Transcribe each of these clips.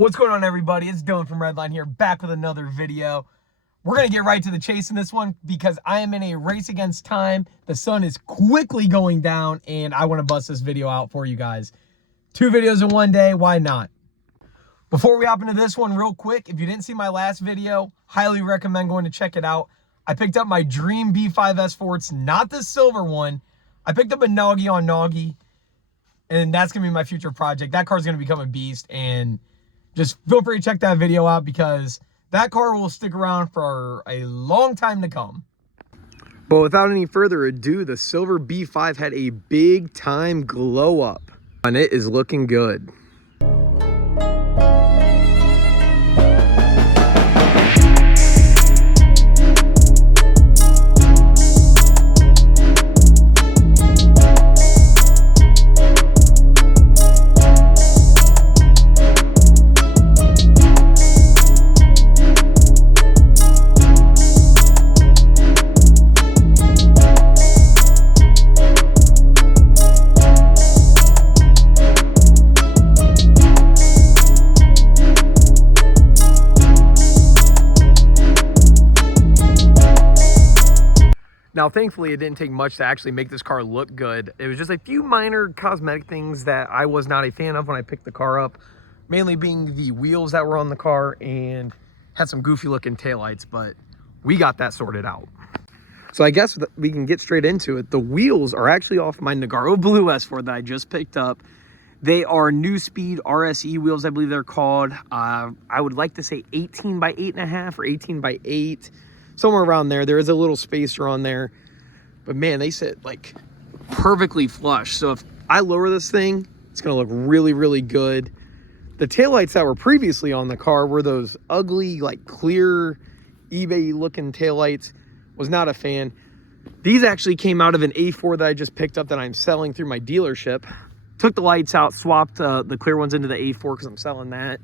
What's going on, everybody? It's Dylan from Redline here, back with another video. We're going to get right to the chase in this one because I am in a race against time. The sun is quickly going down, and I want to bust this video out for you guys. 2 videos in one day, why not? Before we hop into this one real quick, if you didn't see my last video, highly recommend going to check it out. I picked up my dream B5 S4. It's not the silver one. I picked up a Noggy on Noggy, and that's going to be my future project. That car's going to become a beast, and just feel free to check that video out because that car will stick around for a long time to come. But without any further ado, the silver B5 had a big time glow up, and it is looking good. Now, thankfully, it didn't take much to actually make this car look good. It was just a few minor cosmetic things that I was not a fan of when I picked the car up, mainly being the wheels that were on the car and had some goofy looking taillights, but we got that sorted out. So I guess we can get straight into it. The wheels are actually off my Nagaro Blue S4 that I just picked up. They are New Speed RSE wheels, I believe they're called. I would like to say 18 by 8.5 or 18 by 8. Somewhere around there. There is a little spacer on there, but man, they sit like perfectly flush. So if I lower this thing, it's gonna look really, really good. The taillights that were previously on the car were those ugly, like clear eBay looking taillights. Was not a fan. These actually came out of an A4 that I just picked up that I'm selling through my dealership. Took the lights out, swapped the clear ones into the A4 because I'm selling that,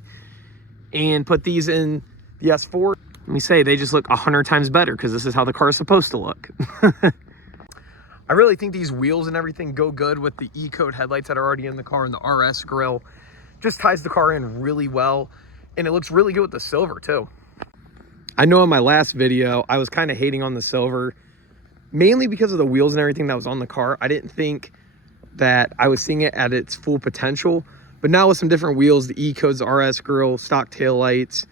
and put these in the S4. Let me say, they just look 100 times better because this is how the car is supposed to look. I really think these wheels and everything go good with the E-Code headlights that are already in the car and the RS grille. Just ties the car in really well, and it looks really good with the silver too. I know in my last video, I was kind of hating on the silver, mainly because of the wheels and everything that was on the car. I didn't think that I was seeing it at its full potential, but now with some different wheels, the E-Codes, the RS grille, stock taillights,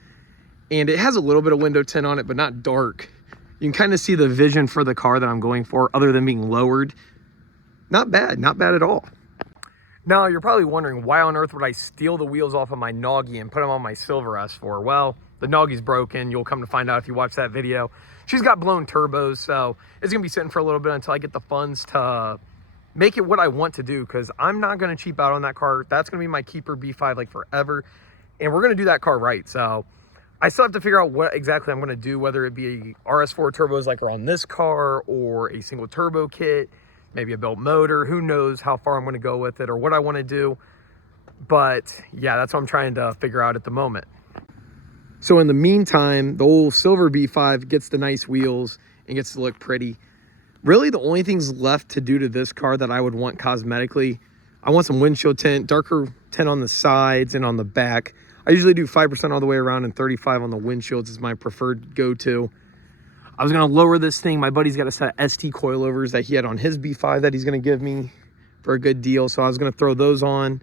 and it has a little bit of window tint on it, but not dark. You can kind of see the vision for the car that I'm going for, other than being lowered. Not bad at all. Now, you're probably wondering, why on earth would I steal the wheels off of my Noggy and put them on my silver S4? Well, the Noggy's broken. You'll come to find out if you watch that video. She's got blown turbos, so it's going to be sitting for a little bit until I get the funds to make it what I want to do, because I'm not going to cheap out on that car. That's going to be my keeper B5 like forever, and we're going to do that car right. So I still have to figure out what exactly I'm going to do, whether it be RS4 turbos like are on this car or a single turbo kit, maybe a built motor. Who knows how far I'm going to go with it or what I want to do. But yeah, that's what I'm trying to figure out at the moment. So in the meantime, the old silver B5 gets the nice wheels and gets to look pretty. Really, the only things left to do to this car that I would want cosmetically, I want some windshield tint, darker tint on the sides and on the back. I usually do 5% all the way around and 35 on the windshields is my preferred go-to. I was going to lower this thing. My buddy's got a set of ST coilovers that he had on his B5 that he's going to give me for a good deal. So I was going to throw those on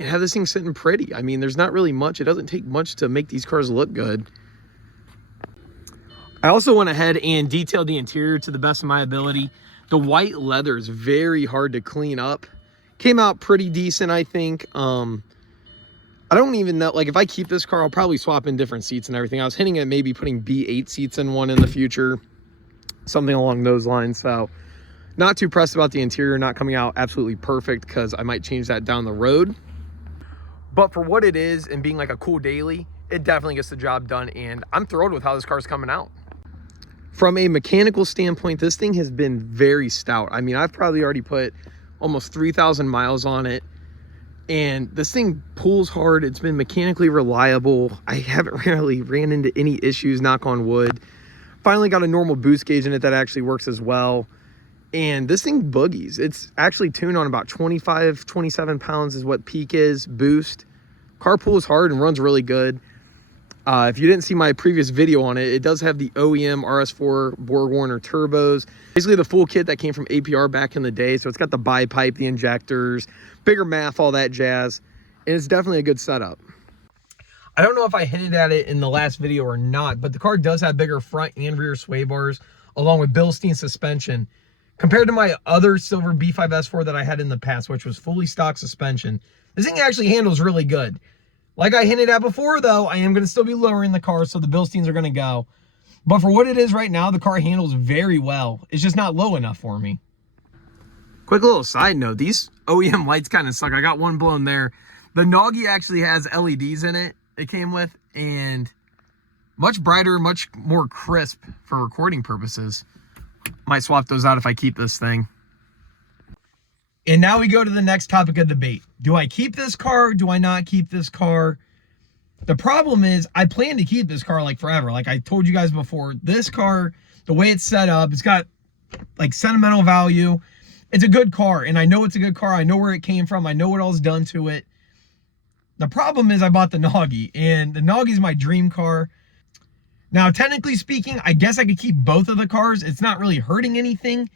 and have this thing sitting pretty. I mean, there's not really much. It doesn't take much to make these cars look good. I also went ahead and detailed the interior to the best of my ability. The white leather is very hard to clean up. Came out pretty decent, I think. I don't even know, like if I keep this car, I'll probably swap in different seats and everything. I was hinting at maybe putting B8 seats in one in the future, something along those lines. So not too pressed about the interior not coming out absolutely perfect because I might change that down the road. But for what it is and being like a cool daily, it definitely gets the job done, and I'm thrilled with how this car is coming out. From a mechanical standpoint, this thing has been very stout. I mean, I've probably already put almost 3,000 miles on it. And this thing pulls hard. It's been mechanically reliable. I haven't really ran into any issues, knock on wood. Finally got a normal boost gauge in it that actually works as well. And this thing boogies. It's actually tuned on about 25, 27 pounds is what peak is, boost. Car pulls hard and runs really good. If you didn't see my previous video on it, it does have the OEM RS4 Borg-Warner turbos. Basically the full kit that came from APR back in the day. So it's got the bipipe, the injectors, bigger MAF, all that jazz. And it's definitely a good setup. I don't know if I hinted at it in the last video or not, but the car does have bigger front and rear sway bars, along with Bilstein suspension. Compared to my other silver B5 S4 that I had in the past, which was fully stock suspension, this thing actually handles really good. Like I hinted at before, though, I am going to still be lowering the car, so the Bilsteins are going to go. But for what it is right now, the car handles very well. It's just not low enough for me. Quick little side note, these OEM lights kind of suck. I got one blown there. The Noggy actually has LEDs in it, it came with, and much brighter, much more crisp for recording purposes. Might swap those out if I keep this thing. And now we go to the next topic of debate. Do I keep this car? Do I not keep this car? The problem is I plan to keep this car like forever. Like I told you guys before, this car, the way it's set up, it's got like sentimental value. It's a good car, and I know it's a good car. I know where it came from. I know what all's done to it. The problem is I bought the Noggy, and the Noggy is my dream car. Now, technically speaking, I guess I could keep both of the cars. It's not really hurting anything,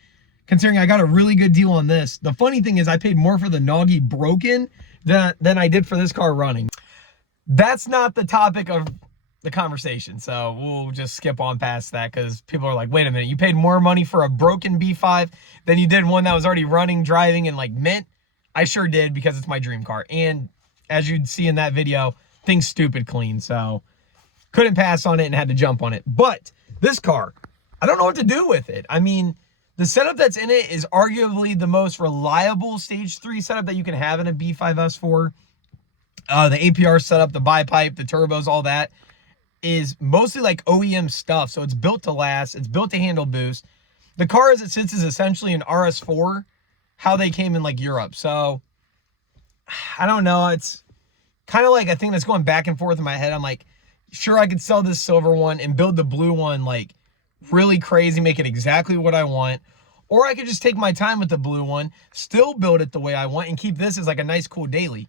considering I got a really good deal on this. The funny thing is I paid more for the Noggy broken than I did for this car running. That's not the topic of the conversation, so we'll just skip on past that, because people are like, wait a minute, you paid more money for a broken B5 than you did one that was already running, driving, and like mint? I sure did, because it's my dream car. And as you'd see in that video, thing's stupid clean, so couldn't pass on it and had to jump on it. But this car, I don't know what to do with it. I mean, the setup that's in it is arguably the most reliable stage 3 setup that you can have in a B5 S4. The APR setup, the bipipe, the turbos, all that is mostly like OEM stuff. So it's built to last. It's built to handle boost. The car as it sits is essentially an RS4, how they came in like Europe. So I don't know. It's kind of like a thing that's going back and forth in my head. I'm like, sure, I could sell this silver one and build the blue one like really crazy, make it exactly what I want. Or I could just take my time with the blue one, still build it the way I want, and keep this as like a nice, cool daily.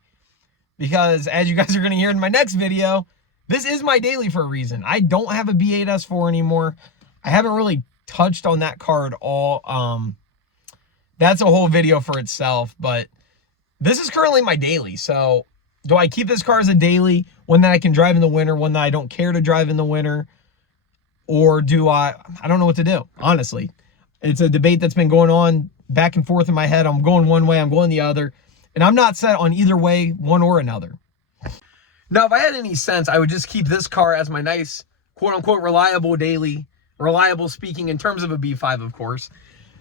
Because as you guys are going to hear in my next video, this is my daily for a reason. I don't have a B8 S4 anymore. I haven't really touched on that car at all. That's a whole video for itself, but this is currently my daily. So do I keep this car as a daily, one that I can drive in the winter, one that I don't care to drive in the winter? Or do I don't know what to do, honestly. It's a debate that's been going on back and forth in my head. I'm going one way, I'm going the other. And I'm not set on either way, one or another. Now, if I had any sense, I would just keep this car as my nice, quote-unquote, reliable daily. Reliable speaking in terms of a B5, of course.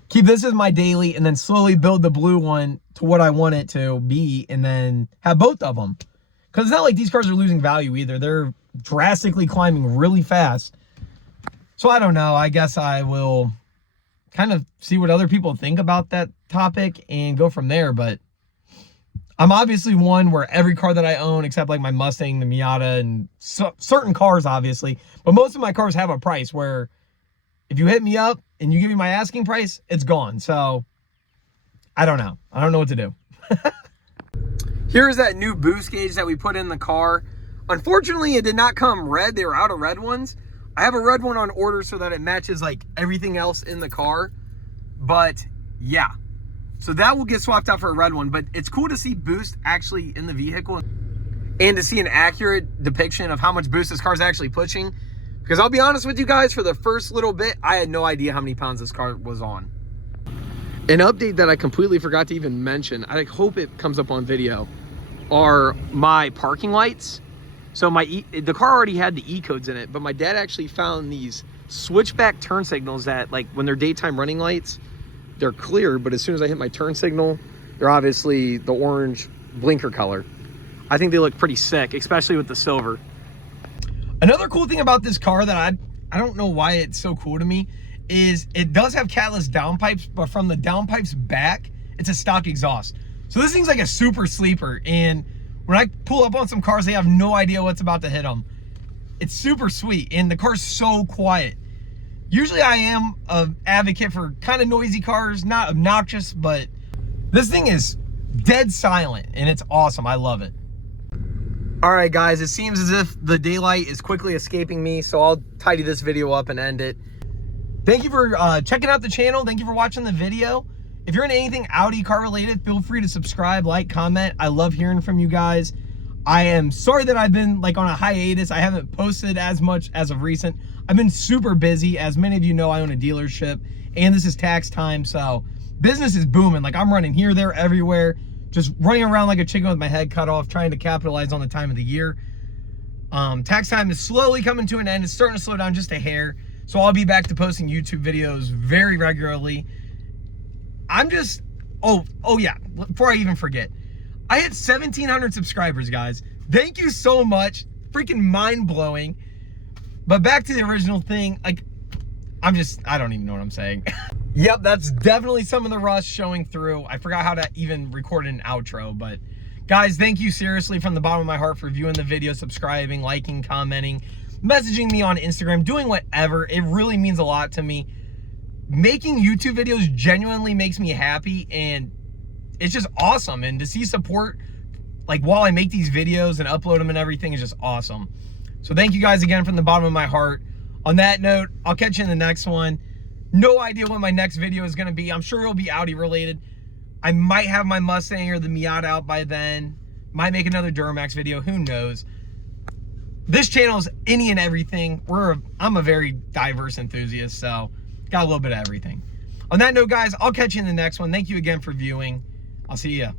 Keep this as my daily and then slowly build the blue one to what I want it to be and then have both of them. Because it's not like these cars are losing value either. They're drastically climbing really fast. So I don't know. I guess I will kind of see what other people think about that topic and go from there. But I'm obviously one where every car that I own, except like my Mustang, the Miata, and certain cars, obviously, but most of my cars have a price where if you hit me up and you give me my asking price, it's gone. So I don't know. I don't know what to do. Here's that new boost gauge that we put in the car. Unfortunately, it did not come red. They were out of red ones. I have a red one on order so that it matches like everything else in the car. But yeah. So that will get swapped out for a red one, but it's cool to see boost actually in the vehicle and to see an accurate depiction of how much boost this car is actually pushing. Because I'll be honest with you guys, for the first little bit, I had no idea how many pounds this car was on. An update that I completely forgot to even mention, I hope it comes up on video, are my parking lights. So the car already had the E codes in it, but my dad actually found these switchback turn signals that, like, when they're daytime running lights, they're clear, but as soon as I hit my turn signal, they're obviously the orange blinker color. I think they look pretty sick, especially with the silver. Another cool thing about this car that I don't know why it's so cool to me is it does have catless downpipes, but from the downpipes back, it's a stock exhaust. So this thing's like a super sleeper, and when I pull up on some cars, they have no idea what's about to hit them. It's super sweet, and the car's so quiet. Usually I am an advocate for kind of noisy cars, not obnoxious, but this thing is dead silent and it's awesome. I love it. All right, guys, it seems as if the daylight is quickly escaping me, so I'll tidy this video up and end it. Thank you for checking out the channel. Thank you for watching the video. If you're into anything Audi car related, feel free to subscribe, like, comment. I love hearing from you guys. I am sorry that I've been like on a hiatus. I haven't posted as much as of recent. I've been super busy. As many of you know, I own a dealership and this is tax time, so business is booming. Like, I'm running here, there, everywhere, just running around like a chicken with my head cut off, trying to capitalize on the time of the year. Tax time is slowly coming to an end. It's starting to slow down just a hair. So I'll be back to posting YouTube videos very regularly. I'm just, oh yeah, before I even forget, I hit 1,700 subscribers, guys. Thank you so much. Freaking mind-blowing. But back to the original thing, like, I don't even know what I'm saying. Yep, that's definitely some of the rust showing through. I forgot how to even record an outro, but guys, thank you seriously from the bottom of my heart for viewing the video, subscribing, liking, commenting, messaging me on Instagram, doing whatever. It really means a lot to me. Making YouTube videos genuinely makes me happy, and it's just awesome. And to see support, like, while I make these videos and upload them and everything, is just awesome. So thank you guys again from the bottom of my heart. On that note, I'll catch you in the next one. No idea what my next video is going to be. I'm sure it'll be Audi related. I might have my Mustang or the Miata out by then. Might make another Duramax video. Who knows? This channel is any and everything. I'm a very diverse enthusiast, so got a little bit of everything. On that note, guys, I'll catch you in the next one. Thank you again for viewing. I'll see ya.